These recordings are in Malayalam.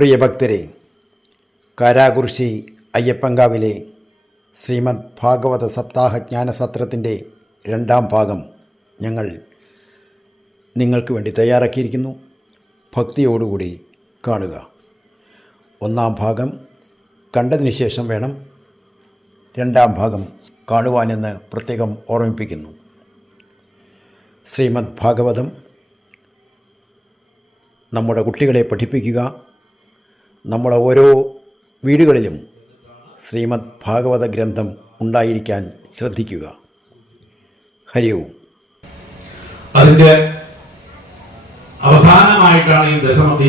പ്രിയഭക്തരെ, കാരാകുറിശി അയ്യപ്പങ്കാവിലെ ശ്രീമദ് ഭാഗവത സപ്താഹ ജ്ഞാനസത്രത്തിൻ്റെ രണ്ടാം ഭാഗം ഞങ്ങൾ നിങ്ങൾക്ക് വേണ്ടി തയ്യാറാക്കിയിരിക്കുന്നു. ഭക്തിയോടുകൂടി കാണുക. ഒന്നാം ഭാഗം കണ്ടതിന് ശേഷം വേണം രണ്ടാം ഭാഗം കാണുവാനെന്ന് പ്രത്യേകം ഓർമ്മിപ്പിക്കുന്നു. ശ്രീമദ് ഭാഗവതം നമ്മുടെ കുട്ടികളെ പഠിപ്പിക്കുക. നമ്മുടെ ഓരോ വീടുകളിലും ശ്രീമദ് ഭാഗവത ഗ്രന്ഥം ഉണ്ടായിരിക്കാൻ ശ്രദ്ധിക്കുക. ഹരി ഓം. അതിന്റെ അവസാനമായിട്ടാണ്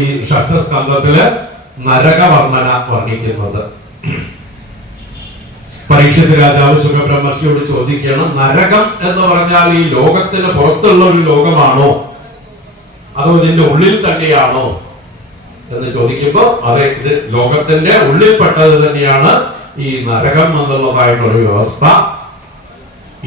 ഈ ഷഷ്ഠസ്കന്ധത്തില് നരകവർണ്ണന വർണ്ണിക്കുന്നത്. പരീക്ഷിത് രാജാവ് ശുഖബ്രഹ്മർഷിയോട് ചോദിക്കുകയാണ്, നരകം എന്ന് പറഞ്ഞാൽ ഈ ലോകത്തിന് പുറത്തുള്ള ഒരു ലോകമാണോ അതോ ഇതിന്റെ ഉള്ളിൽ തന്നെയാണോ എന്ന് ചോദിക്കുമ്പോൾ അതെ, ഇത് ലോകത്തിന്റെ ഉള്ളിൽപ്പെട്ടത് തന്നെയാണ് ഈ നരകം എന്നുള്ളതായിട്ടുള്ള വ്യവസ്ഥ.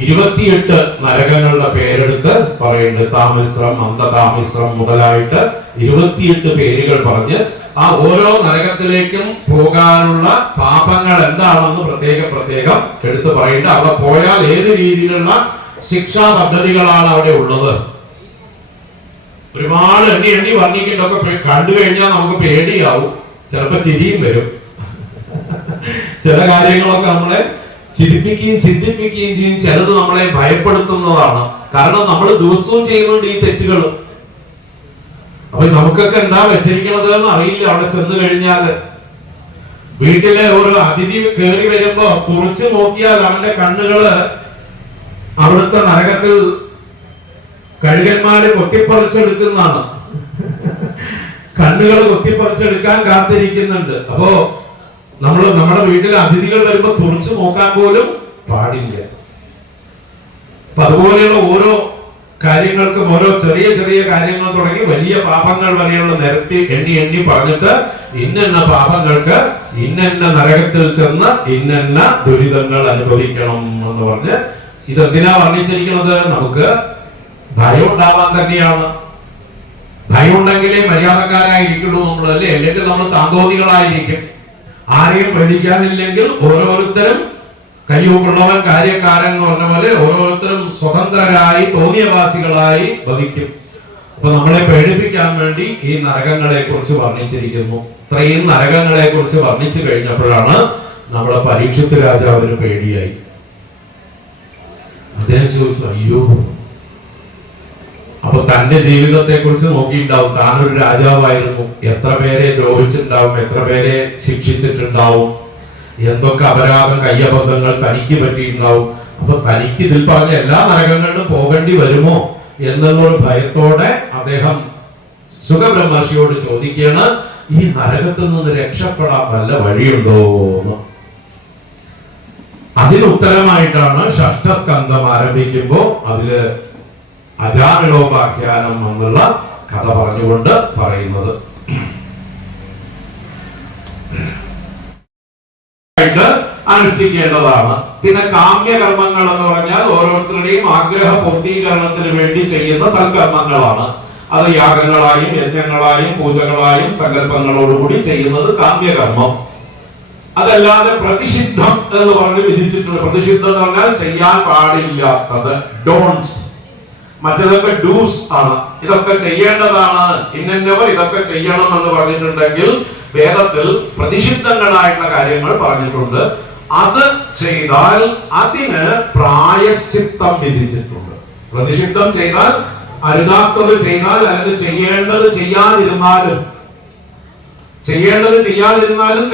28 നരകങ്ങളുടെ പേരെടുത്ത് പറയുന്നുണ്ട്. താമിശ്രം, അന്തതാമിശ്രം മുതലായിട്ട് 28 പേരുകൾ പറഞ്ഞ് ആ ഓരോ നരകത്തിലേക്കും പോകാനുള്ള പാപങ്ങൾ എന്താണെന്ന് പ്രത്യേകം എടുത്ത് പറയുന്നുണ്ട്. അവിടെ പോയാൽ ഏത് രീതിയിലുള്ള ശിക്ഷാ പദ്ധതികളാണ് അവിടെ ഉള്ളത്. ഒരുപാട് എണ്ണി വർണ്ണിക്കുന്നതൊക്കെ കണ്ടു കഴിഞ്ഞാൽ നമുക്ക് പേടിയാവും, ചിലപ്പോ ചിരിയും വരും. ചില കാര്യങ്ങളൊക്കെ നമ്മളെ ചിരിപ്പിക്കുകയും ചിന്തിപ്പിക്കുകയും ചെയ്യും. ചിലത് നമ്മളെ ഭയപ്പെടുത്തുന്നതാണ്. കാരണം നമ്മൾ ദിവസവും ചെയ്യുന്നുണ്ട് ഈ തെറ്റുകൾ. അപ്പൊ നമുക്കൊക്കെ എന്താ വെച്ചിരിക്കണത് എന്ന് അറിയില്ല. അവിടെ ചെന്ന് കഴിഞ്ഞാല് വീട്ടിലെ ഒരു അതിഥി കയറി വരുമ്പോ തുറച്ചു നോക്കിയാൽ അവന്റെ കണ്ണുകള് അവിടുത്തെ നരകത്തിൽ കഴുകന്മാര് കൊത്തിപ്പറിച്ചെടുക്കുന്നതാണ്. കണ്ണുകൾ കൊത്തിപ്പറിച്ചെടുക്കാൻ കാത്തിരിക്കുന്നുണ്ട്. അപ്പോ നമ്മുടെ വീട്ടിലെ അതിഥികൾ വരുമ്പോ തുറച്ചു നോക്കാൻ പോലും പാടില്ല. അപ്പൊ അതുപോലെയുള്ള ഓരോ കാര്യങ്ങൾക്കും ഓരോ ചെറിയ ചെറിയ കാര്യങ്ങൾ തുടങ്ങി വലിയ പാപങ്ങൾ വരെയുള്ള നിരത്തി എണ്ണി പറഞ്ഞിട്ട് ഇന്ന പാപങ്ങൾക്ക് ഇന്ന നരകത്തിൽ ചെന്ന് ഇന്ന ദുരിതങ്ങൾ അനുഭവിക്കണം എന്ന് പറഞ്ഞ് ഇതെന്തിനാ വർണ്ണിച്ചിരിക്കുന്നത്? നമുക്ക് ഭയം ഉണ്ടാവാൻ തന്നെയാണ്. ഭയം ഉണ്ടെങ്കിലേ മര്യാദക്കാരായിരിക്കുള്ളൂ നമ്മൾ, അല്ലേ? അല്ലെങ്കിൽ നമ്മൾ താന്തോതികളായിരിക്കും. ആരെയും പേടിക്കാനില്ലെങ്കിൽ ഓരോരുത്തരും കയ്യൂക്കുള്ളവൻ കാര്യക്കാരൻ എന്ന് പറഞ്ഞ പോലെ ഓരോരുത്തരും സ്വതന്ത്രരായി തോന്നിയവാസികളായി ഭവിക്കും. അപ്പൊ നമ്മളെ പേടിപ്പിക്കാൻ വേണ്ടി ഈ നരകങ്ങളെ കുറിച്ച് വർണ്ണിച്ചിരിക്കുന്നു. ഇത്രയും നരകങ്ങളെ കുറിച്ച് വർണ്ണിച്ചു കഴിഞ്ഞപ്പോഴാണ് നമ്മളെ പരീക്ഷിത് രാജാവിന് പേടിയായി. അദ്ദേഹം ചോദിച്ചു, അയ്യോ, അപ്പൊ തന്റെ ജീവിതത്തെ കുറിച്ച് നോക്കിയിട്ടുണ്ടാവും. താനൊരു രാജാവായിരുന്നു, എത്ര പേരെ ദ്രോഹിച്ചിട്ടുണ്ടാവും, എത്ര പേരെ ശിക്ഷിച്ചിട്ടുണ്ടാവും, എന്തൊക്കെ അപരാധം കയ്യബദ്ധങ്ങൾ തനിക്ക് പറ്റിയിട്ടുണ്ടാവും. അപ്പൊ തനിക്ക് ഇതിൽ പറഞ്ഞ എല്ലാ നരകങ്ങളിലും പോകേണ്ടി വരുമോ എന്നുള്ള ഭയത്തോടെ അദ്ദേഹം സുഖബ്രഹ്മർഷിയോട് ചോദിക്കുകയാണ്, ഈ നരകത്തിൽ നിന്ന് രക്ഷപ്പെടാൻ വല്ല വഴിയുണ്ടോ എന്ന്. അതിനുത്തരമായിട്ടാണ് ഷഷ്ഠസ്കന്ധം ആരംഭിക്കുമ്പോ അതില് അജാമിളോപാഖ്യാനം എന്നുള്ള കഥ പറഞ്ഞുകൊണ്ട് പറയുന്നത്. അനുഷ്ഠിക്കേണ്ടതാണ്. പിന്നെ കാമ്യകർമ്മങ്ങൾ എന്ന് പറഞ്ഞാൽ ഓരോരുത്തരുടെയും ആഗ്രഹ പൂർത്തീകരണത്തിന് വേണ്ടി ചെയ്യുന്ന സൽക്കർമ്മങ്ങളാണ്. അത് യാഗങ്ങളായും യജ്ഞങ്ങളായും പൂജകളായും സങ്കല്പങ്ങളോടുകൂടി ചെയ്യുന്നത് കാമ്യകർമ്മം. അതല്ലാതെ പ്രതിഷിദ്ധം എന്ന് പറഞ്ഞ് വിധിച്ചിട്ടുണ്ട്. പ്രതിഷിദ്ധം എന്ന് പറഞ്ഞാൽ ചെയ്യാൻ പാടില്ലാത്തത്, ഡോൺസ്. മറ്റേതൊക്കെ ഡൂസ് ആണ്. ഇതൊക്കെ ചെയ്യേണ്ടതാണ്, ഇന്നവർ ഇതൊക്കെ ചെയ്യണം എന്ന് പറഞ്ഞിട്ടുണ്ടെങ്കിൽ വേദത്തിൽ പ്രതിഷിദ്ധങ്ങളായിട്ടുള്ള കാര്യങ്ങൾ പറഞ്ഞിട്ടുണ്ട്. അത് ചെയ്താൽ അതിന് പ്രായശ്ചിത്തം വിധിച്ചിട്ടുണ്ട്. പ്രതിഷിദ്ധം ചെയ്താൽ, അരുതാത്തത് ചെയ്താൽ, അല്ലെങ്കിൽ ചെയ്യേണ്ടത് ചെയ്യാതിരുന്നാലും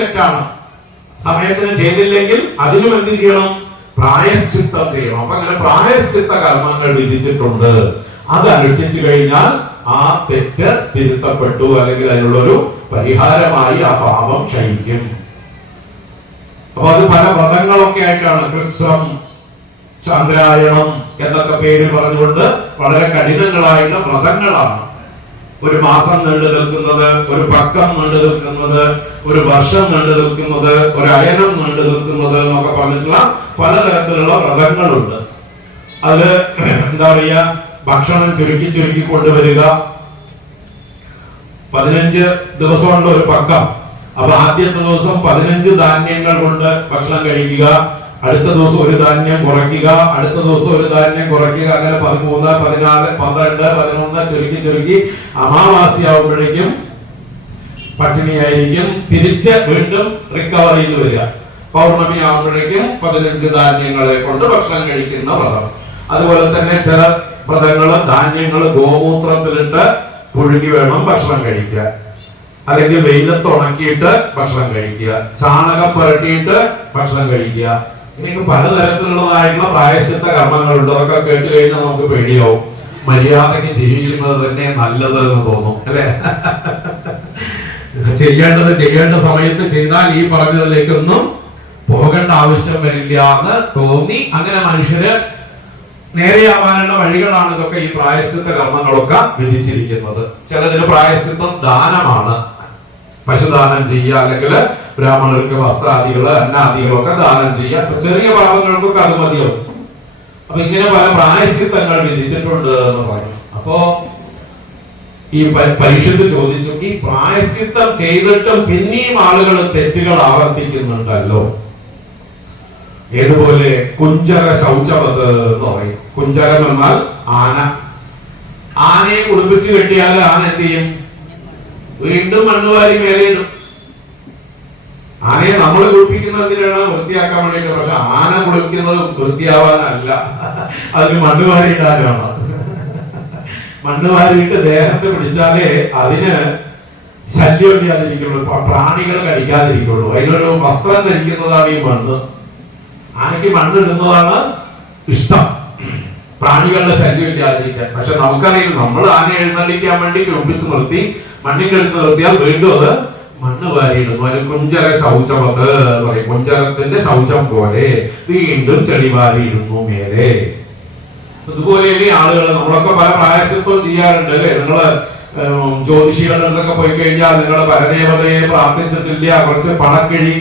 തെറ്റാണ്. സമയത്തിന് ചെയ്തില്ലെങ്കിൽ അതിനും എന്ത് ചെയ്യണം? പ്രായശ്ചിത്തം ചെയ്യണം. അപ്പൊ അങ്ങനെ പ്രായശ്ചിത്ത കർമ്മങ്ങൾ വിധിച്ചിട്ടുണ്ട്. അത് അനുഷ്ഠിച്ചു കഴിഞ്ഞാൽ ആ തെറ്റ് തിരുത്തപ്പെട്ടു, അല്ലെങ്കിൽ അതിനുള്ളൊരു പരിഹാരമായി ആ പാപം ക്ഷയിക്കും. അപ്പൊ അത് പല വ്രതങ്ങളൊക്കെ ആയിട്ടാണ്. കൃത്സം, ചന്ദ്രായണം എന്നൊക്കെ പേര് പറഞ്ഞുകൊണ്ട് വളരെ കഠിനങ്ങളായിട്ടുള്ള വ്രതങ്ങളാണ്. ഒരു മാസം നീണ്ടു നിൽക്കുന്നത്, ഒരു പക്കം നീണ്ടു നിൽക്കുന്നത്, ഒരു വർഷം നീണ്ടു നിൽക്കുന്നത്, ഒരു അയനം നീണ്ടു നിൽക്കുന്നത് എന്നൊക്കെ പറഞ്ഞിട്ടുള്ള പലതരത്തിലുള്ള വ്രതങ്ങളുണ്ട്. അത് എന്താ പറയാ, ഭക്ഷണം ചുരുക്കി കൊണ്ടുവരിക, 15 ദിവസം കൊണ്ട് ഒരു പക്കം അപ്പൊ ആദ്യത്തെ ദിവസം 15 ധാന്യങ്ങൾ കൊണ്ട് ഭക്ഷണം കഴിക്കുക, അടുത്ത ദിവസം ഒരു ധാന്യം കുറയ്ക്കുക, അടുത്ത ദിവസം ഒരു ധാന്യം കുറയ്ക്കുക, അങ്ങനെ 13, 14, 12, 11 ചുരുക്കി അമാവാസിയാവുമ്പോഴേക്കും പട്ടിണിയായിരിക്കും. തിരിച്ച് വീണ്ടും റിക്കവർ ചെയ്ത് വരിക. പൗർണമി ആവുമ്പോഴേക്കും 15 ധാന്യങ്ങളെ കൊണ്ട് ഭക്ഷണം കഴിക്കുന്ന വ്രതം. അതുപോലെ തന്നെ ചില വ്രതങ്ങള് ധാന്യങ്ങൾ ഗോമൂത്രത്തിലിട്ട് പുഴുങ്ങി വേണം ഭക്ഷണം കഴിക്കാൻ, അല്ലെങ്കിൽ വെയിലത്ത് ഉണക്കിയിട്ട് ഭക്ഷണം കഴിക്കുക, ചാണകം പുരട്ടിയിട്ട് ഭക്ഷണം കഴിക്കുക. ഇങ്ങനെ പലതരത്തിലുള്ളതായിട്ടുള്ള പ്രായശ്ചിത്ത കർമ്മങ്ങളുണ്ട്. അതൊക്കെ കേട്ട് കഴിഞ്ഞാൽ നമുക്ക് പേടിയാവും. മര്യാദയ്ക്ക് ജീവിക്കുന്നത് തന്നെ നല്ലത് എന്ന് തോന്നും, അല്ലെ? ചെയ്യേണ്ട സമയത്ത് ചെയ്താൽ ഈ പറഞ്ഞതിലേക്കൊന്നും പോകേണ്ട ആവശ്യം വരില്ല എന്ന് തോന്നി. അങ്ങനെ മനുഷ്യര് നേരെയാവാനുള്ള വഴികളാണ് ഇതൊക്കെ, ഈ പ്രായശ്ചിത്ത കർമ്മങ്ങളൊക്കെ വിധിച്ചിരിക്കുന്നത്. ചിലതിന് പ്രായശ്ചിത്തം ദാനമാണ്, പശുദാനം ചെയ്യുക, അല്ലെങ്കിൽ ബ്രാഹ്മണർക്ക് വസ്ത്രാദികള് അന്നാദികളൊക്കെ ദാനം ചെയ്യുക. ചെറിയ പാപങ്ങൾക്കൊക്കെ അത് മതിയാവും. അപ്പൊ ഇങ്ങനെ പല പ്രായശ്ചിത്തങ്ങൾ വിധിച്ചിട്ടുണ്ട് എന്ന് പറഞ്ഞു. അപ്പോ ഈ പരീക്ഷത്ത് ചോദിച്ചു, ഈ പ്രായശ്ചിത്തം ചെയ്തിട്ടും പിന്നെയും ആളുകൾ തെറ്റുകൾ ആവർത്തിക്കുന്നുണ്ടല്ലോ. ഏതുപോലെ കുഞ്ചര ശൗചവത് എന്ന് പറയും. കുഞ്ചരം എന്നാൽ ആന. ആനയെ കുളിപ്പിച്ച് കെട്ടിയാൽ ആന എന്ത് ചെയ്യും? വീണ്ടും മണ്ണുവാരി മേലെയിടും. ആനയെ നമ്മൾ കുളിപ്പിക്കുന്നതിനാണ് വൃത്തിയാക്കാൻ വേണ്ടിയിട്ട്. പക്ഷെ ആന കുളിക്കുന്നത് വൃത്തിയാവാനല്ല, അതിന് മണ്ണുവാരി ഇടാനാണ്. മണ്ണുവാരിയിട്ട് ദേഹത്ത് പിടിച്ചാലേ അതിന് ശല്യം ഇല്ലാതിരിക്കുള്ളൂ, പ്രാണികൾ കടിക്കാതിരിക്കുള്ളൂ. അതിനൊരു വസ്ത്രം ധരിക്കുന്നതാണ് ഈ മണ്ണ്. ആനയ്ക്ക് മണ്ണിടുന്നതാണ് ഇഷ്ടം, പ്രാണികളുടെ ശല്യം ഇല്ലാതിരിക്കാൻ. പക്ഷെ നമുക്കറിയില്ല, നമ്മൾ ആന എഴുന്നള്ളിക്കാൻ വേണ്ടി കുളിപ്പിച്ച് നിർത്തി മണ്ണിനെടുത്ത് നിർത്തിയാൽ വീണ്ടും അത് മണ്ണ് വാരിയിടുന്നു. അതിന് കുഞ്ചര ശൗചവത് എന്ന് പറയും. കുഞ്ചരത്തിന്റെ ശൗചം പോലെ വീണ്ടും ചെളി വാരിയിടുന്നു മേലെ. ഇതുപോലെയാണ് ആളുകൾ. നമ്മളൊക്കെ പല പ്രായശ്ചിത്വം ചെയ്യാറുണ്ട്, അല്ലെ? നിങ്ങള് ജ്യോതിഷികളിലൊക്കെ പോയി കഴിഞ്ഞാൽ നിങ്ങൾ പരദേവതയെ പ്രാർത്ഥിച്ചിട്ടില്ല, കുറച്ച് പണക്കിഴി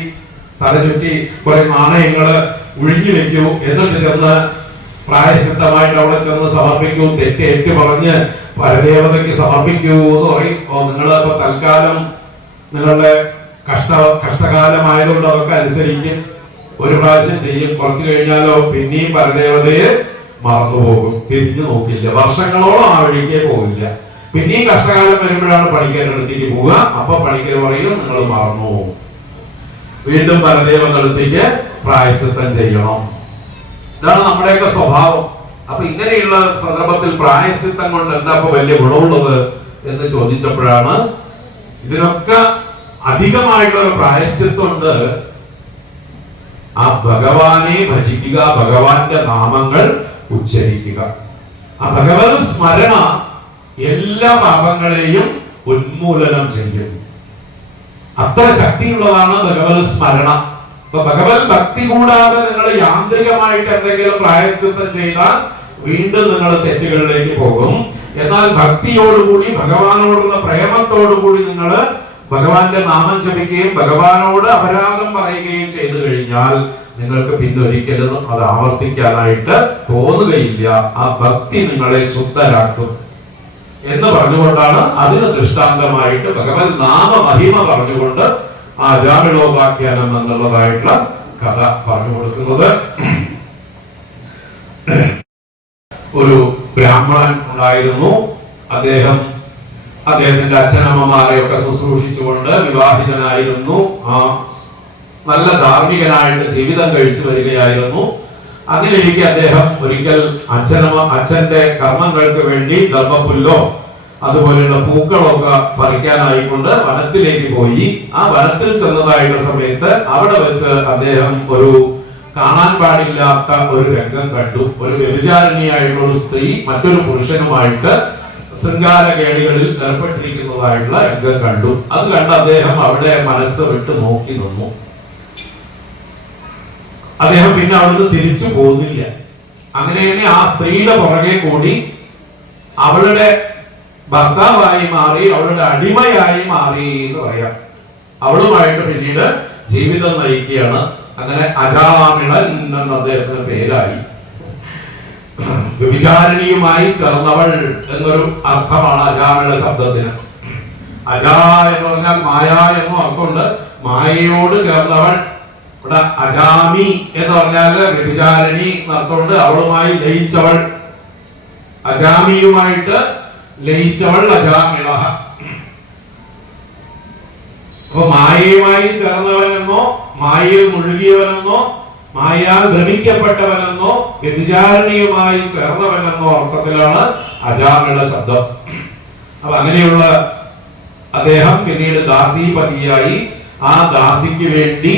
തല ചുറ്റി കുറെ നാണയങ്ങള് ഒഴിഞ്ഞു വെക്കൂ, എന്നിട്ട് ചെന്ന് പ്രായശ്ചിത്തമായിട്ട് അവിടെ ചെന്ന് സമർപ്പിക്കൂ, തെറ്റേറ്റ് പറഞ്ഞ് പരദേവതയ്ക്ക് സമർപ്പിക്കൂ എന്ന് പറയും. നിങ്ങൾ ഇപ്പൊ തൽക്കാലം നിങ്ങളുടെ കഷ്ടകാലമായതുകൊണ്ട് അതൊക്കെ അനുസരിക്കും, ഒരു പ്രാവശ്യം ചെയ്യും. കുറച്ചു കഴിഞ്ഞാലോ പിന്നെയും പരദേവതയെ മറന്നുപോകും, തിരിഞ്ഞു നോക്കില്ല, വർഷങ്ങളോളം ആ വഴിക്കേ പോകില്ല. പിന്നെയും കഷ്ടകാലം വരുമ്പോഴാണ് പണിക്കാരുടെ അടുത്തേക്ക് പോവുക. അപ്പൊ പണിക്കർ പറയും നിങ്ങൾ മറന്നു, വീണ്ടും പരദേവന്റെ അടുത്തേക്ക് പ്രായശ്ചിത്തം ചെയ്യണം. ഇതാണ് നമ്മുടെയൊക്കെ സ്വഭാവം. അപ്പൊ ഇങ്ങനെയുള്ള സന്ദർഭത്തിൽ പ്രായശ്ചിത്തം കൊണ്ട് എന്താ ഇപ്പൊ വലിയ ഗുണമുള്ളത് എന്ന് ചോദിച്ചപ്പോഴാണ് ഇതിനൊക്കെ അധികമായിട്ടുള്ള ഒരു പ്രായശ്ചിത്തമുണ്ട്. ആ ഭഗവാനെ ഭജിക്കുക, ഭഗവാന്റെ നാമങ്ങൾ ഉച്ചരിക്കുക. ആ ഭഗവത് സ്മരണ എല്ലാ പാപങ്ങളെയും ഉന്മൂലനം ചെയ്യും. അത്ര ശക്തിയുള്ളതാണ് ഭഗവത് സ്മരണ. അപ്പൊ ഭഗവത് ഭക്തി കൂടാതെ നിങ്ങൾ യാന്ത്രികമായിട്ട് എന്തെങ്കിലും പ്രായശ്ചിത്തം ചെയ്താൽ വീണ്ടും നിങ്ങൾ തെറ്റുകളിലേക്ക് പോകും. എന്നാൽ ഭക്തിയോടുകൂടി, ഭഗവാനോടുള്ള പ്രേമത്തോടുകൂടി നിങ്ങൾ ഭഗവാന്റെ നാമം ജപിക്കുകയും ഭഗവാനോട് അപരാധം പറയുകയും ചെയ്തു കഴിഞ്ഞാൽ നിങ്ങൾക്ക് പിന്നെ ഒരിക്കലും അത് ആവർത്തിക്കാനായിട്ട് തോന്നുകയില്ല. ആ ഭക്തി നിങ്ങളെ ശുദ്ധരാക്കും എന്ന് പറഞ്ഞുകൊണ്ടാണ് അതിന് ദൃഷ്ടാന്തമായിട്ട് ഭഗവത് നാമ മഹിമ പറഞ്ഞുകൊണ്ട് ആജാമിളോപാഖ്യാനം എന്നുള്ളതായിട്ടുള്ള കഥ പറഞ്ഞു കൊടുക്കുന്നത്. ഒരു ബ്രാഹ്മണൻ ഉണ്ടായിരുന്നു. അദ്ദേഹത്തിന്റെ അച്ഛനമ്മമാരെയൊക്കെ ശുശ്രൂഷിച്ചുകൊണ്ട് വിവാഹിതനായിരുന്നു. ആ നല്ല ധാർമ്മികനായിട്ട് ജീവിതം കഴിച്ചു വരികയായിരുന്നു. അങ്ങനെയിരിക്കെ അദ്ദേഹം ഒരിക്കൽ അച്ഛന്റെ കർമ്മങ്ങൾക്ക് വേണ്ടി ഗർഭപ്പുല്ലോ അതുപോലെയുള്ള പൂക്കളൊക്കെ പറിക്കാനായിക്കൊണ്ട് വനത്തിലേക്ക് പോയി. ആ വനത്തിൽ ചെന്നതായുള്ള സമയത്ത് അവിടെ വെച്ച് അദ്ദേഹം ഒരു കാണാൻ പാടില്ലാത്ത ഒരു രംഗം കണ്ടു. ഒരു വ്യഭിചാരിണിയായിട്ടുള്ള ഒരു സ്ത്രീ മറ്റൊരു പുരുഷനുമായിട്ട് ശൃംഗാരകേളികളിൽ ഏർപ്പെട്ടിരിക്കുന്നതായിട്ടുള്ള രംഗം കണ്ടു. അത് കണ്ട് അദ്ദേഹം അവിടെ മനസ്സ് വിട്ട് നോക്കി നിന്നു. അദ്ദേഹം പിന്നെ അവിടുന്ന് തിരിച്ചു പോകുന്നില്ല. അങ്ങനെ തന്നെ ആ സ്ത്രീയുടെ പുറകെ കൂടി അവളുടെ ഭർത്താവായി മാറി, അവളുടെ അടിമയായി മാറി എന്ന് പറയാം. അവളുമായിട്ട് പിന്നീട് ജീവിതം നയിക്കുകയാണ്. അങ്ങനെ അജാമിളൻ എന്ന അദ്ദേഹത്തിന് പേരായി. വ്യഭിചാരിണിയുമായി ചേർന്നവൾ എന്നൊരു അർത്ഥമാണ് അജാമിള ശബ്ദത്തിന്. അജ എന്ന് പറഞ്ഞാൽ മായ എന്നും അർത്ഥമുണ്ട്. മായയോട് ചേർന്നവൾ. ഇവിടെ അജാമി എന്ന് പറഞ്ഞാൽ വ്യഭിചാരിണി എന്നർത്ഥമുണ്ട്. അവളുമായി ലയിച്ചവൾ, അജാമിയുമായിട്ട് ലയിച്ചവൾ അജാമിള. അപ്പൊ മായയുമായി ചേർന്നവനെന്നോ മായയിൽ മുഴുകിയവനെന്നോ മായാൽ ഭ്രമിക്കപ്പെട്ടവനെന്നോ വ്യഭിചാരിണിയുമായി ചേർന്നവനെന്നോ അർത്ഥത്തിലാണ് അജാമിള ശബ്ദം. അപ്പൊ അങ്ങനെയുള്ള അദ്ദേഹം പിന്നീട് ദാസീപതിയായി ആ ദാസിക്ക് വേണ്ടി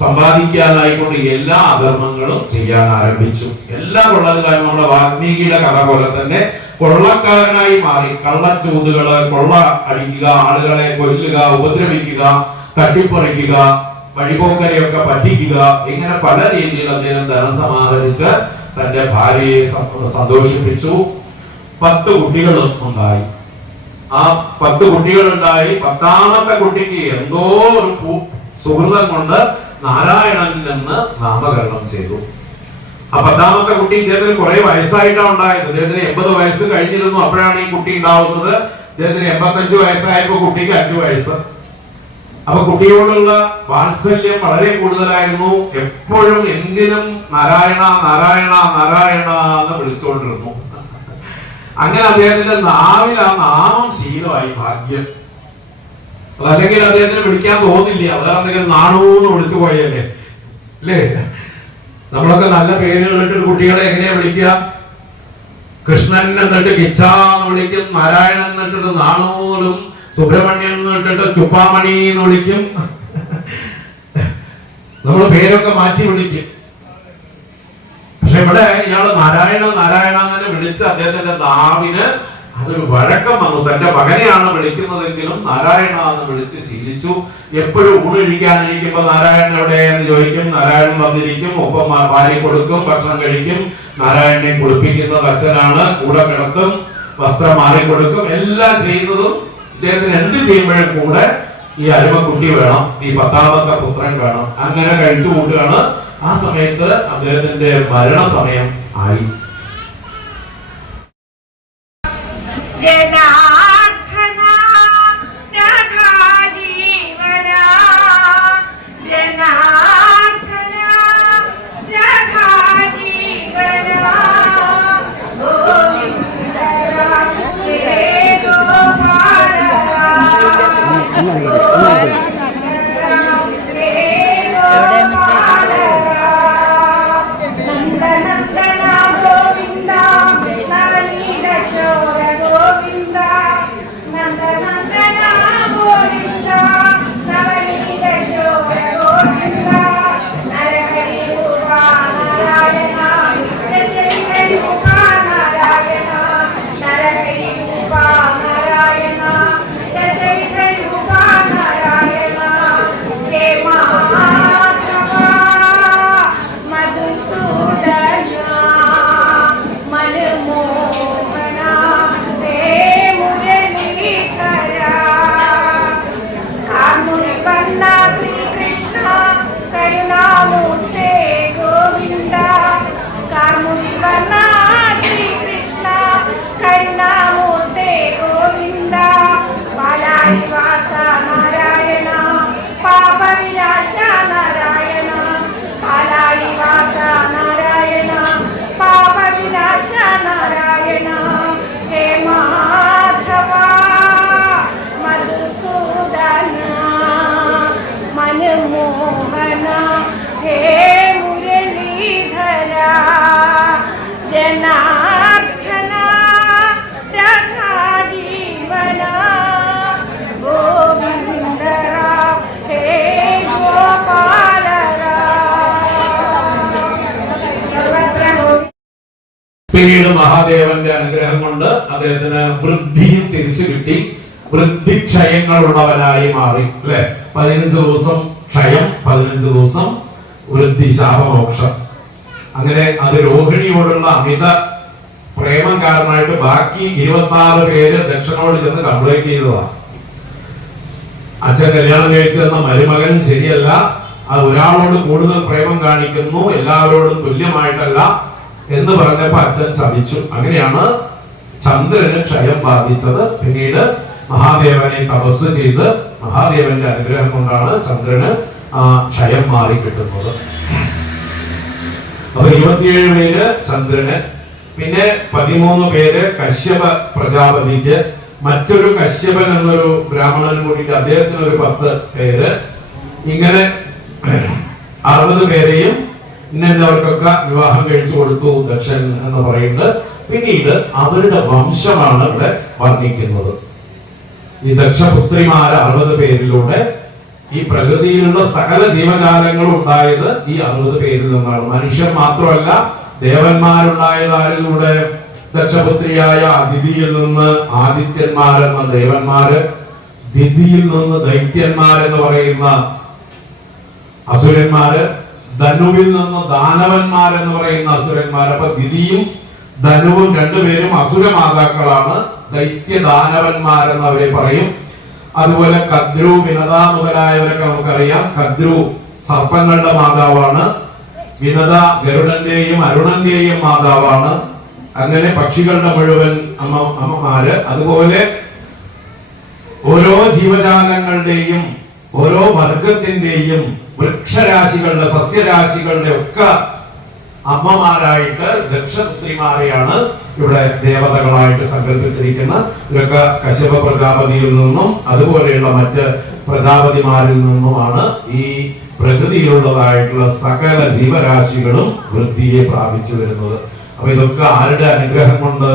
സമ്പാദിക്കാനായിക്കൊണ്ട് എല്ലാ അധർമ്മങ്ങളും ചെയ്യാൻ ആരംഭിച്ചു. എല്ലാം കൊള്ളരുതായ്മ. നമ്മുടെ വാൽമീകിയുടെ കഥ പോലെ തന്നെ കൊള്ളക്കാരനായി മാറി. കള്ളച്ചൂതുകള്, കൊള്ള അടിക്കുക, ആളുകളെ കൊല്ലുക, ഉപദ്രവിക്കുക, തട്ടിപ്പറിക്കുക, വഴിപോക്കരെയൊക്കെ പറ്റിക്കുക, ഇങ്ങനെ പല രീതിയിൽ അദ്ദേഹം ധനം സമാഹരിച്ച് തന്റെ ഭാര്യയെ സന്തോഷിപ്പിച്ചു. 10 കുട്ടികളും ഉണ്ടായി. ആ 10 കുട്ടികളുണ്ടായി. 10ാമത്തെ കുട്ടിക്ക് എന്തോ ഒരു സുഹൃതം കൊണ്ട് നാരായണനിൽ നിന്ന് നാമകരണം ചെയ്തു. ആ 10ാമത്തെ കുട്ടി ഇദ്ദേഹത്തിന് കുറെ വയസ്സായിട്ടാണ് ഉണ്ടായത്. ഇദ്ദേഹത്തിന് 80 വയസ്സ് കഴിഞ്ഞിരുന്നു അപ്പോഴാണ് ഈ കുട്ടി ഉണ്ടാവുന്നത്. ഇദ്ദേഹത്തിന് 85 വയസ്സായപ്പോ കുട്ടിക്ക് 5 വയസ്സ്. അപ്പൊ കുട്ടിയോടുള്ള വാത്സല്യം വളരെ കൂടുതലായിരുന്നു. എപ്പോഴും എന്തിനും നാരായണ നാരായണ നാരായണ എന്ന് വിളിച്ചുകൊണ്ടിരുന്നു. അങ്ങനെ അദ്ദേഹത്തിന്റെ നാവിൽ ആ നാമം ശീലമായി. ഭാഗ്യം. അതല്ലെങ്കിൽ അദ്ദേഹത്തിന് വിളിക്കാൻ തോന്നില്ല. വേറെ എന്തെങ്കിലും നാണൂന്ന് വിളിച്ചു പോയല്ലേ അല്ലേ? നമ്മളൊക്കെ നല്ല പേരുകൾ ഇട്ടിട്ട് കുട്ടികളെ എങ്ങനെയാ വിളിക്കുക? കൃഷ്ണൻ എന്നിട്ട് കിച്ചാന്ന് വിളിക്കും, നാരായണൻ എന്നിട്ടിട്ട് നാണൂലും, സുബ്രഹ്മണ്യൻ എന്നിട്ടിട്ട് ചുപ്പാമണി എന്ന് വിളിക്കും. നമ്മൾ പേരൊക്കെ മാറ്റി വിളിക്കും. പക്ഷെ ഇവിടെ ഇയാള് നാരായണ നാരായണ എന്ന് വിളിച്ച് അദ്ദേഹത്തിന്റെ നാവിന് അതൊരു വഴക്കം വന്നു. തന്റെ മകനെയാണ് വിളിക്കുന്നതെങ്കിലും നാരായണ എന്ന് വിളിച്ച് ശീലിച്ചു. എപ്പോഴും ഊണിരിക്കാനിരിക്കുമ്പോ നാരായണൻ എവിടെ എന്ന് ചോദിക്കും. നാരായണൻ വന്നിരിക്കും, ഒപ്പം വാരി കൊടുക്കും, ഭക്ഷണം കഴിക്കും. നാരായണനെ കുളിപ്പിക്കുന്നത് അച്ഛനാണ്, കൂടെ കിടത്തും, വസ്ത്രം മാറിക്കൊടുക്കും. എല്ലാം ചെയ്യുന്നതും ഇദ്ദേഹത്തിന് എന്ത് ചെയ്യുമ്പോഴും കൂടെ ഈ അരുമക്കുട്ടി വേണം, ഈ 10ാമത്തെ പുത്രൻ വേണം. അങ്ങനെ കഴിച്ചു കൂട്ടുകയാണ്. ആ സമയത്ത് അദ്ദേഹത്തിന്റെ മരണസമയം ആയി. പിന്നീട് മഹാദേവന്റെ അനുഗ്രഹം കൊണ്ട് അദ്ദേഹത്തിന് വൃദ്ധിയും തിരിച്ചു കിട്ടി. വൃദ്ധിക്ഷയങ്ങൾ ഉള്ളവനായി മാറി അല്ലെ. 15 ദിവസം ക്ഷയം, 15 ദിവസം വൃദ്ധി, ശാപമോക്ഷം. അങ്ങനെ അത് രോഹിണിയോടുള്ള അമിത പ്രേമം കാരണമായിട്ട് ബാക്കി 26 പേര് ദക്ഷനോട് ചെന്ന് കംപ്ലൈന്റ് ചെയ്തതാണ്. അച്ഛൻ കല്യാണം കഴിച്ചു തന്ന മരുമകൻ ശരിയല്ല, അത് ഒരാളോട് കൂടുതൽ പ്രേമം കാണിക്കുന്നു, എല്ലാവരോടും തുല്യമായിട്ടല്ല എന്ന് പറഞ്ഞപ്പോ അച്ഛൻ ചതിച്ചു. അങ്ങനെയാണ് ചന്ദ്രന് ക്ഷയം ബാധിച്ചത്. പിന്നീട് മഹാദേവനെ തപസ് ചെയ്ത് മഹാദേവന്റെ അനുഗ്രഹം കൊണ്ടാണ് ചന്ദ്രന് ആ ക്ഷയം മാറി കിട്ടുന്നത്. അപ്പൊ 27 പേര് ചന്ദ്രന്, പിന്നെ 13 പേര് കശ്യപ പ്രജാപതിക്ക്, മറ്റൊരു കശ്യപൻ എന്നൊരു ബ്രാഹ്മണൻ കൂടിയിട്ട് അദ്ദേഹത്തിന് ഒരു 10 പേര്, ഇങ്ങനെ 60 പേരെയും ഇന്നവർക്കൊക്കെ വിവാഹം കഴിച്ചു കൊടുത്തു ദക്ഷൻ എന്ന് പറയുന്നത്. പിന്നീട് അവരുടെ വംശമാണ് ഇവിടെ വർണ്ണിക്കുന്നത്. ഈ ദക്ഷപുത്രിമാര് 60 പേരിലൂടെ ഈ പ്രകൃതിയിലുള്ള സകല ജീവജാലങ്ങളും ഉണ്ടായത് ഈ 60 പേരിൽ നിന്നാണ്. മനുഷ്യർ മാത്രമല്ല, ദേവന്മാരുണ്ടായത് ആരിലൂടെ? ദക്ഷപുത്രിയായ അതിഥിയിൽ നിന്ന് ആദിത്യന്മാരെന്ന ദേവന്മാര്, ദിതിയിൽ നിന്ന് ദൈത്യന്മാരെന്ന് പറയുന്ന അസുരന്മാര്, ധനുവിൽ നിന്ന് ദാനവന്മാരെന്ന് പറയുന്ന അസുരന്മാർ. അപ്പൊ ദിതിയും ധനുവും രണ്ടുപേരും അസുര മാതാക്കളാണ്, ദൈത്യദാനവന്മാരെന്ന് അവരെ പറയും. അതുപോലെ കദ്രു, വിനത മുതലായവരൊക്കെ നമുക്കറിയാം. കദ്രു സർപ്പങ്ങളുടെ മാതാവാണ്, വിനത ഗരുഡന്റെയും അരുണന്റെയും മാതാവാണ്. അങ്ങനെ പക്ഷികളുടെ മുഴുവൻ അമ്മമാര്. അതുപോലെ ഓരോ ജീവജാലങ്ങളുടെയും ഓരോ വർഗത്തിന്റെയും വൃക്ഷരാശികളുടെ സസ്യരാശികളുടെ ഒക്കെ അമ്മമാരായിട്ട് ദക്ഷപുത്രിമാരെയാണ് ഇവിടെ ദേവതകളായിട്ട് സങ്കല്പിച്ചിരിക്കുന്നത്. ഇവരൊക്കെ കശ്യപ പ്രജാപതിയിൽ നിന്നും അതുപോലെയുള്ള മറ്റ് പ്രജാപതിമാരിൽ നിന്നുമാണ് ഈ പ്രകൃതിയിലുള്ളതായിട്ടുള്ള സകല ജീവരാശികളും വൃദ്ധിയെ പ്രാപിച്ചു വരുന്നത്. അപ്പൊ ഇതൊക്കെ ആരുടെ അനുഗ്രഹം കൊണ്ട്?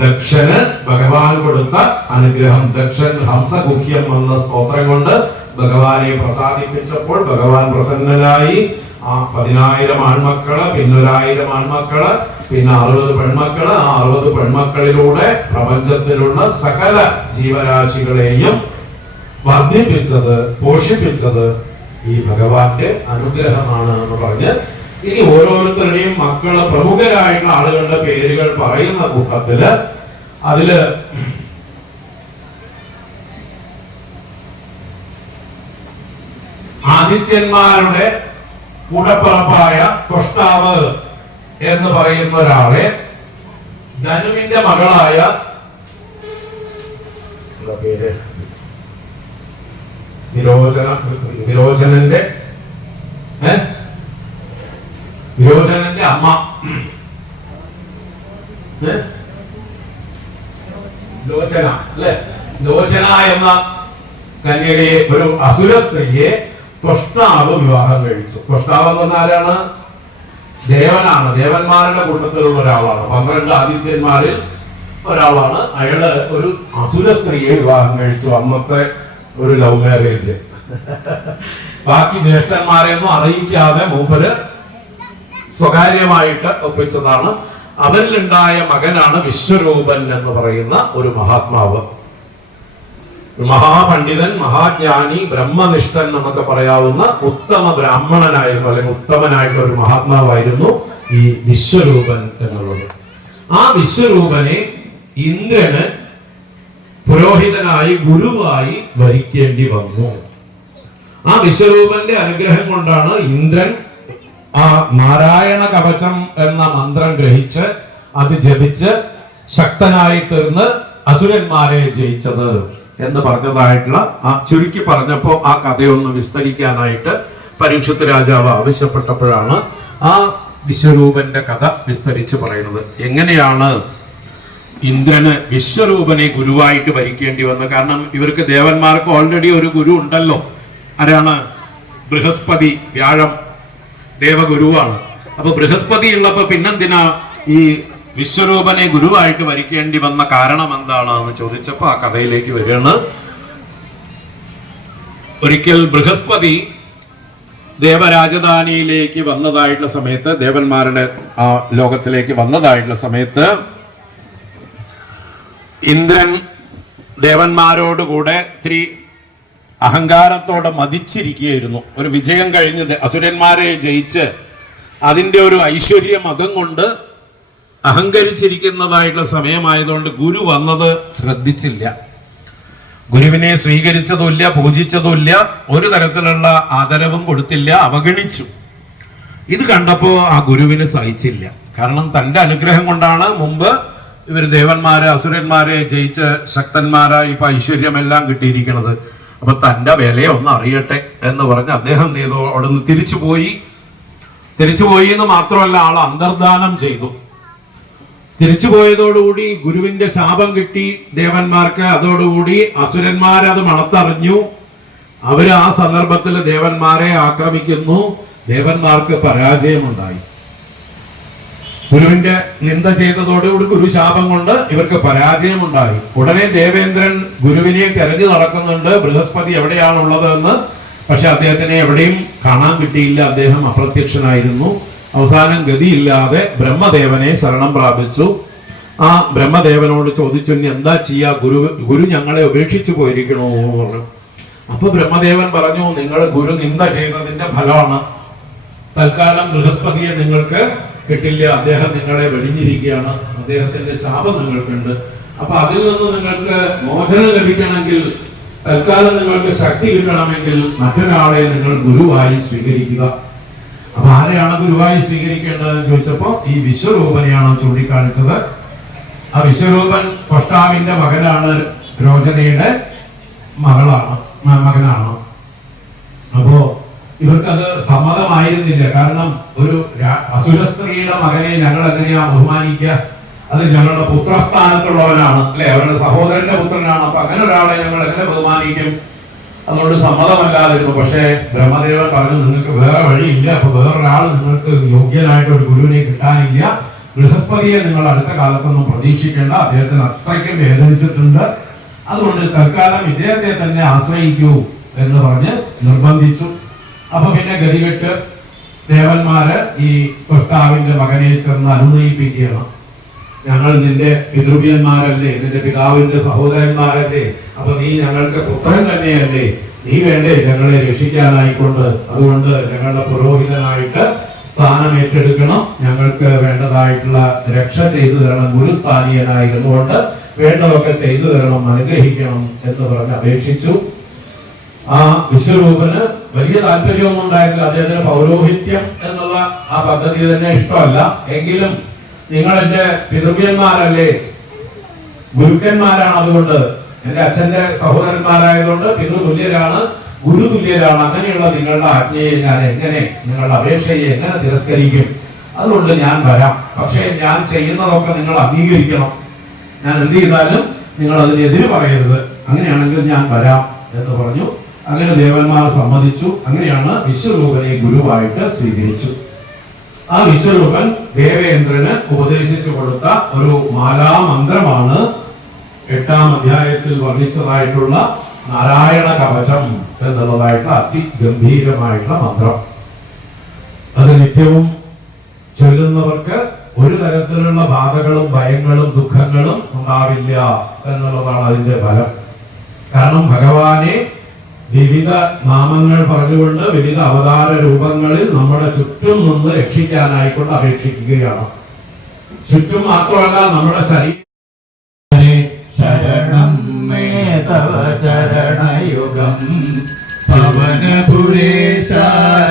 ദക്ഷന് ഭഗവാൻ കൊടുത്ത അനുഗ്രഹം. ദക്ഷൻ ഹംസഗുഹ്യം എന്ന സ്തോത്രം കൊണ്ട് ഭഗവാനെ പ്രസാദിപ്പിച്ചപ്പോൾ ഭഗവാൻ പ്രസന്നനായി. ആ 10,000 ആൺമക്കള്, പിന്നെ 1,000 ആൺമക്കള്, പിന്നെ 60 പെൺമക്കള്. ആ 60 പെൺമക്കളിലൂടെ പ്രപഞ്ചത്തിലുള്ള സകല ജീവരാശികളെയും വർദ്ധിപ്പിച്ചത്, പോഷിപ്പിച്ചത് ഈ ഭഗവാന്റെ അനുഗ്രഹമാണ് എന്ന് പറഞ്ഞ് ഇനി ഓരോരുത്തരുടെയും മക്കള് പ്രമുഖരായിട്ടുള്ള ആളുകളുടെ പേരുകൾ പറയുന്ന കൂട്ടത്തില് അതില് ആദിത്യന്മാരുടെ കൂടപ്പിറപ്പായ ത്വഷ്ടാവ് എന്ന് പറയുന്ന ഒരാളെ, ധനുവിന്റെ മകളായ പേര് വിരോചനന്റെ അമ്മ ലോചന അല്ലെ, ലോചന എന്ന കന്യകയെ, ഒരു അസുര സ്ത്രീയെ ത്വഷ്ടാവ് വിവാഹം കഴിച്ചു. ത്വഷ്ടാവ് എന്ന് പറഞ്ഞാൽ ആരാണ്? ദേവനാണ്, ദേവന്മാരുടെ കൂട്ടത്തിലുള്ള ഒരാളാണ്. 12 ആദിത്യന്മാരിൽ ഒരാളാണ്. അയാള് ഒരു അസുര സ്ത്രീയെ വിവാഹം കഴിച്ചു. അന്നത്തെ ഒരു ലവ് മാരേജ്. ബാക്കി ജ്യേഷ്ഠന്മാരെ ഒന്നും അറിയിക്കാതെ മൂപ്പര് സ്വകാര്യമായിട്ട് ഒപ്പിച്ചതാണ്. അവരിലുണ്ടായ മകനാണ് വിശ്വരൂപൻ എന്ന് പറയുന്ന ഒരു മഹാത്മാവ്. മഹാപണ്ഡിതൻ, മഹാജ്ഞാനി, ബ്രഹ്മനിഷ്ഠൻ എന്നൊക്കെ പറയാവുന്ന ഉത്തമ ബ്രാഹ്മണനായിരുന്നു, അല്ലെങ്കിൽ ഉത്തമനായിട്ടുള്ള ഒരു മഹാത്മാവായിരുന്നു ഈ വിശ്വരൂപൻ എന്നുള്ളത്. ആ വിശ്വരൂപനെ ഇന്ദ്രന് പുരോഹിതനായി, ഗുരുവായി ഭരിക്കേണ്ടി വന്നു. ആ വിശ്വരൂപന്റെ അനുഗ്രഹം കൊണ്ടാണ് ഇന്ദ്രൻ ആ നാരായണ കവചം എന്ന മന്ത്രം ഗ്രഹിച്ച് അത് ജപിച്ച് ശക്തനായി തീർന്ന് അസുരന്മാരെ ജയിച്ചത് എന്ന് പറഞ്ഞതായിട്ടുള്ള ആ ചുരുക്കി പറഞ്ഞപ്പോ ആ കഥയൊന്ന് വിസ്തരിക്കാനായിട്ട് പരീക്ഷത്ത് രാജാവ് ആവശ്യപ്പെട്ടപ്പോഴാണ് ആ വിശ്വരൂപന്റെ കഥ വിസ്തരിച്ച് പറയുന്നത്. എങ്ങനെയാണ് ഇന്ദ്രന് വിശ്വരൂപനെ ഗുരുവായിട്ട് ഭരിക്കേണ്ടി വന്നത്? കാരണം ഇവർക്ക് ദേവന്മാർക്ക് ഓൾറെഡി ഒരു ഗുരു ഉണ്ടല്ലോ. ആരാണ്? ബൃഹസ്പതി, വ്യാഴം ദേവഗുരുവാണ്. അപ്പൊ ബൃഹസ്പതി ഉള്ളപ്പോ പിന്നെന്തിനാ ഈ വിശ്വരൂപനെ ഗുരുവായിട്ട് ഭരിക്കേണ്ടി വന്ന കാരണം എന്താണെന്ന് ചോദിച്ചപ്പോ ആ കഥയിലേക്ക് വരികയാണ്. ഒരിക്കൽ ബൃഹസ്പതി ദേവരാജധാനിയിലേക്ക് വന്നതായിട്ടുള്ള സമയത്ത്, ദേവന്മാരുടെ ആ ലോകത്തിലേക്ക് വന്നതായിട്ടുള്ള സമയത്ത് ഇന്ദ്രൻ ദേവന്മാരോടുകൂടെ ഇത്തിരി അഹങ്കാരത്തോടെ മതിച്ചിരിക്കുകയായിരുന്നു. ഒരു വിജയം കഴിഞ്ഞ് അസുരന്മാരെ ജയിച്ച് അതിന്റെ ഒരു ഐശ്വര്യം അകം കൊണ്ട് അഹങ്കരിച്ചിരിക്കുന്നതായിട്ടുള്ള സമയമായതുകൊണ്ട് ഗുരു വന്നത് ശ്രദ്ധിച്ചില്ല. ഗുരുവിനെ സ്വീകരിച്ചതുമില്ല, പൂജിച്ചതുമില്ല, ഒരു തരത്തിലുള്ള ആദരവും കൊടുത്തില്ല, അവഗണിച്ചു. ഇത് കണ്ടപ്പോ ആ ഗുരുവിന് സഹിച്ചില്ല. കാരണം തന്റെ അനുഗ്രഹം കൊണ്ടാണ് മുമ്പ് ഇവർ ദേവന്മാരെ അസുരന്മാരെ ജയിച്ച് ശക്തന്മാരായി ഇപ്പൊ ഐശ്വര്യമെല്ലാം കിട്ടിയിരിക്കുന്നത്. അപ്പൊ തന്റെ വിലയൊന്ന് അറിയട്ടെ എന്ന് പറഞ്ഞ് അദ്ദേഹം ചെയ്തു അവിടെ നിന്ന് തിരിച്ചുപോയി എന്ന് മാത്രമല്ല, ആൾ അന്തർദാനം ചെയ്തു. തിരിച്ചുപോയതോടുകൂടി ഗുരുവിന്റെ ശാപം കിട്ടി ദേവന്മാർക്ക്. അതോടുകൂടി അസുരന്മാരത് മണത്തറിഞ്ഞു. അവര് ആ സന്ദർഭത്തിൽ ദേവന്മാരെ ആക്രമിക്കുന്നു. ദേവന്മാർക്ക് പരാജയമുണ്ടായി. ഗുരുവിന്റെ നിന്ദ ചെയ്തതോടുകൂടി ഗുരുശാപം കൊണ്ട് ഇവർക്ക് പരാജയമുണ്ടായി. ഉടനെ ദേവേന്ദ്രൻ ഗുരുവിനെ തെരഞ്ഞു നടക്കുന്നുണ്ട്, ബൃഹസ്പതി എവിടെയാണുള്ളത് എന്ന്. പക്ഷെ അദ്ദേഹത്തിനെ എവിടെയും കാണാൻ കിട്ടിയില്ല, അദ്ദേഹം അപ്രത്യക്ഷനായിരുന്നു. അവസാനം ഗതിയില്ലാതെ ബ്രഹ്മദേവനെ ശരണം പ്രാപിച്ചു. ആ ബ്രഹ്മദേവനോട് ചോദിച്ചു, എന്താ ചെയ്യാ, ഗുരു ഞങ്ങളെ ഉപേക്ഷിച്ചു പോയിരിക്കണോ എന്ന് പറഞ്ഞു. അപ്പൊ ബ്രഹ്മദേവൻ പറഞ്ഞു, നിങ്ങൾ ഗുരു നിന്ദ ചെയ്തതിന്റെ ഫലമാണ്. തൽക്കാലം ബൃഹസ്പതിയെ നിങ്ങൾക്ക് കിട്ടില്ല, അദ്ദേഹം നിങ്ങളെ വെടിഞ്ഞിരിക്കുകയാണ്, അദ്ദേഹത്തിന്റെ ശാപം നിങ്ങൾക്കുണ്ട്. അപ്പൊ അതിൽ നിന്ന് നിങ്ങൾക്ക് മോചനം ലഭിക്കണമെങ്കിൽ, തൽക്കാലം നിങ്ങൾക്ക് ശക്തി കിട്ടണമെങ്കിൽ മറ്റൊരാളെ നിങ്ങൾ ഗുരുവായി സ്വീകരിക്കുക. അപ്പൊ ആരെയാണ് ഗുരുവായി സ്വീകരിക്കേണ്ടതെന്ന് ചോദിച്ചപ്പോ ഈ വിശ്വരൂപനെയാണ് ചൂണ്ടിക്കാണിച്ചത്. ആ വിശ്വരൂപൻ ത്വഷ്ടാവിന്റെ മകനാണ്, രോചനയുടെ മകനാണ്. അപ്പോ ഇവർക്കത് സമ്മതമായിരുന്നില്ല. കാരണം ഒരു അസുര സ്ത്രീയുടെ മകനെ ഞങ്ങൾ എങ്ങനെയാ ബഹുമാനിക്കുക? അത് ഞങ്ങളുടെ പുത്രസ്ഥാനത്തുള്ളവനാണ്, അല്ലെ, അവരുടെ സഹോദരന്റെ പുത്രനാണ്. അപ്പൊ അങ്ങനെ ഒരാളെ ഞങ്ങൾ എങ്ങനെ ബഹുമാനിക്കും? അതുകൊണ്ട് സമ്മതമല്ലാതിരുന്നു. പക്ഷേ ബ്രഹ്മദേവൻ പറഞ്ഞു, നിങ്ങൾക്ക് വേറെ വഴിയില്ല. അപ്പൊ വേറൊരാൾ നിങ്ങൾക്ക് യോഗ്യനായിട്ട് ഒരു ഗുരുവിനെ കിട്ടാനില്ല. ബൃഹസ്പതിയെ നിങ്ങൾ അടുത്ത കാലത്തൊന്നും പ്രതീക്ഷിക്കേണ്ട, അദ്ദേഹത്തിന് അത്രയ്ക്കും വേദനിച്ചിട്ടുണ്ട്. അതുകൊണ്ട് തൽക്കാലം ഇദ്ദേഹത്തെ തന്നെ ആശ്രയിക്കൂ എന്ന് പറഞ്ഞ് നിർബന്ധിച്ചു. അപ്പൊ പിന്നെ ഗതികെട്ട് ദേവന്മാര് ഈ ത്വഷ്ടാവിന്റെ മകനെ ചെന്ന് അനുനയിപ്പിക്കുകയാണ്. ഞങ്ങൾ നിന്റെ പിതൃവ്യന്മാരല്ലേ, നിന്റെ പിതാവിന്റെ സഹോദരന്മാരല്ലേ, അപ്പൊ നീ ഞങ്ങൾക്ക് പുത്രൻ തന്നെയല്ലേ, നീ വേണ്ടേ ഞങ്ങളെ രക്ഷിക്കാനായിക്കൊണ്ട്? അതുകൊണ്ട് ഞങ്ങളുടെ പുരോഹിതനായിട്ട് സ്ഥാനം ഏറ്റെടുക്കണം, ഞങ്ങൾക്ക് വേണ്ടതായിട്ടുള്ള രക്ഷ ചെയ്തു തരണം, ഗുരുസ്ഥാനീയനായിരുന്നുകൊണ്ട് വേണ്ടതൊക്കെ ചെയ്തു തരണം, അനുഗ്രഹിക്കണം എന്ന് പറഞ്ഞ് അപേക്ഷിച്ചു. ആ വിശ്വരൂപന് വലിയ താല്പര്യമൊന്നും ഉണ്ടായിരുന്നില്ല. അദ്ദേഹത്തിന് പൗരോഹിത്യം എന്നുള്ള ആ പദ്ധതി തന്നെ ഇഷ്ടമല്ല. എങ്കിലും നിങ്ങൾ എന്റെ പിതൃവ്യന്മാരല്ലേ, ഗുരുക്കന്മാരാണ്, അതുകൊണ്ട് എന്റെ അച്ഛന്റെ സഹോദരന്മാരായതുകൊണ്ട് പിതൃതുല്യരാണ്, ഗുരുതുല്യരാണ്. അങ്ങനെയുള്ള നിങ്ങളുടെ ആജ്ഞയെ ഞാൻ എങ്ങനെ, നിങ്ങളുടെ അപേക്ഷയെ എങ്ങനെ തിരസ്കരിക്കും? അതുകൊണ്ട് ഞാൻ വരാം. പക്ഷേ ഞാൻ ചെയ്യുന്നതൊക്കെ നിങ്ങൾ അംഗീകരിക്കണം. ഞാൻ എന്ത് ചെയ്താലും നിങ്ങൾ അതിനെതിര് പറയരുത്. അങ്ങനെയാണെങ്കിൽ ഞാൻ വരാം എന്ന് പറഞ്ഞു. അങ്ങനെ ദേവന്മാർ സമ്മതിച്ചു. അങ്ങനെയാണ് വിശ്വരൂപനെ ഗുരുവായിട്ട് സ്വീകരിച്ചു. ആ വിശ്വരൂപൻ ദേവേന്ദ്രന് ഉപദേശിച്ചു കൊടുത്ത ഒരു മാലാമന്ത്രമാണ് 8-ാം അധ്യായത്തിൽ വർണ്ണിച്ചതായിട്ടുള്ള നാരായണ കവചം എന്നുള്ളതായിട്ടുള്ള അതിഗംഭീരമായിട്ടുള്ള മന്ത്രം. അത് നിത്യവും ചൊല്ലുന്നവർക്ക് ഒരു തരത്തിലുള്ള ബാധകളും ഭയങ്ങളും ദുഃഖങ്ങളും ഉണ്ടാവില്ല എന്നുള്ളതാണ് അതിന്റെ ഫലം. കാരണം ഭഗവാനെ വിവിധ നാമങ്ങൾ പറഞ്ഞുകൊണ്ട് വിവിധ അവതാര രൂപങ്ങളിൽ നമ്മുടെ ചുറ്റും നിന്ന് രക്ഷിക്കാനായിക്കൊണ്ട് അപേക്ഷിക്കുകയാണ്. ചുറ്റും മാത്രമല്ല, നമ്മുടെ ശരീരം ശരണം മേ തവ ചരണയുഗം പവനപുരേശ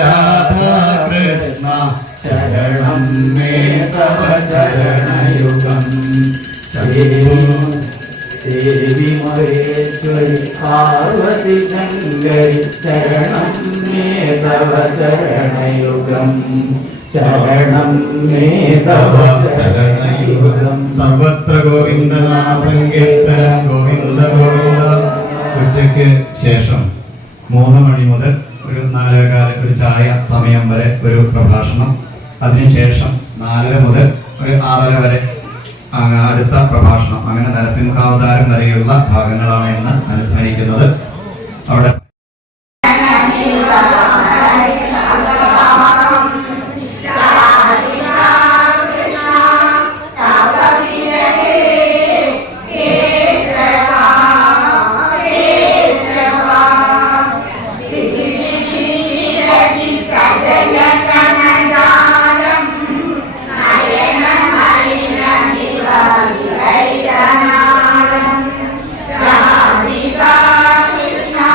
രാധാകൃഷ്ണ ശരണം മേ തവ ചരണയുഗം ദേവി മഹേശ്വരി പാർവതി ശങ്കരി ശരണം മേ തവ ചരണയുഗം ശരണം മേ തവ ചരണയുഗം. സർവത്ര ഗോവിന്ദനാമ സങ്കീർത്തനം ഗോവിന്ദ ഗോവിന്ദ. ഉച്ചയ്ക്ക് ശേഷം 3 മണി മുതൽ ഒരു 4:15 ഒരു ചായ സമയം വരെ ഒരു പ്രഭാഷണം. അതിനുശേഷം 4:30 മുതൽ ഒരു 6:30 വരെ അടുത്ത പ്രഭാഷണം. അങ്ങനെ നരസിംഹാവതാരം വരെയുള്ള ഭാഗങ്ങളാണ് ഇന്ന് അനുസ്മരിക്കുന്നത്. അവിടെ Radhika Krishna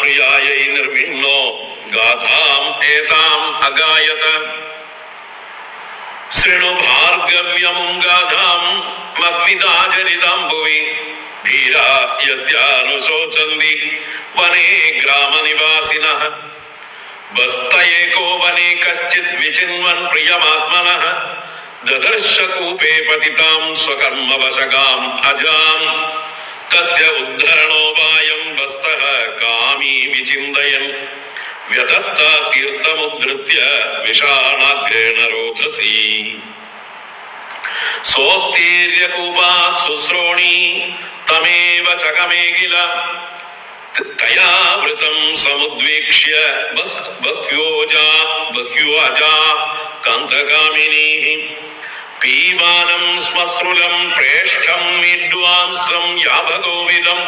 प्रियायै निर्विण्णो गाथाम् एताम् अगायत शृणु भार्गव्यमुं गाथाम् मद्विदाचरिताम् भुवि धीरा यस्यानुशोचन्ति वने ग्रामनिवासिनः बस्त एको वने कश्चित् विचिन्वन् प्रियमात्मनः ददर्श कूपे पतितां स्वकर्मवशगाम् अजाम् तस्य उद्धरणोपायं बस्तः कामी विचिन्तयन् व्यदत्त तीर्थमुद्धृत्य विषाणाग्रेण रोधसी सोत्तीर्य कूपात् शुश्रोणी तमेव चकमे किल तया वृतं समुद्वीक्ष्य बह्व्योजा कान्तकामिनीः पीबानं श्मश्रुलं प्रेष्ठं विद्वांसं याभगोविदं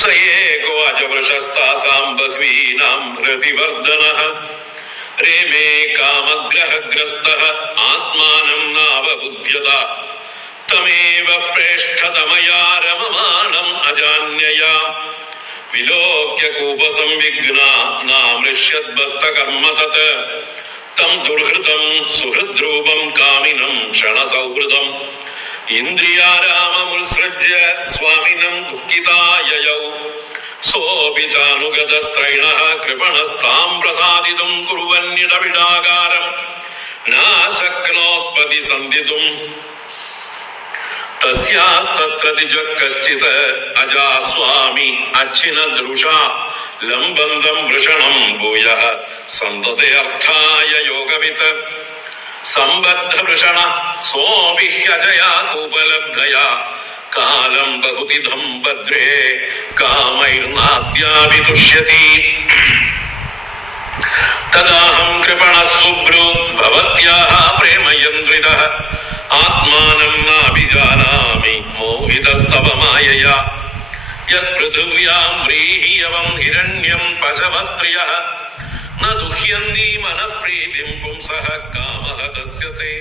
स एको अजवृषस्तासां बह्वीनां रतिवर्धनः रेमे कामग्रहग्रस्तः आत्मानं नावबुध्यत तमेव प्रेष्ठतमया रममाणम् अजान्यया विलोक्य कूपसंविघ्ना नामृष्यद्बस्तकर्म तत् तं दुर्हृतं सुहृद्रूपं कामिनं क्षणसौहृदम् इन्द्रियाराममुत्सृज्य स्वामिनं दुःखिताययौ सोऽपि चानुगतस्त्रैणः कृपणस्तां प्रसादितुं कुर्वन्निडबिडागारं नाशक्नोत्पतिसन्धितुम् तस्यास्तत्र द्विजः कश्चित् अजा स्वामी अच्छिनदृशा लम्बन्दं वृषणं भूयः सन्दते अर्थाय योगवित् सम्बद्धवृषणः सोऽपि ह्यजया कूपलब्धया कालं बहुविधं भद्रे कामैर्नाद्यापि तुष्यति तदाहं कृपणः सुब्रू भवत्याः प्रेमयन्द्रितः आत्मानं नाभिजानामि मोहितस्तव मायया यत्पृथिव्यां व्रीह्यवं हिरण्यं पशवस्त्रियः न दुह्यन्ति मनःप्रीतिं पुंसः कामः दस्यते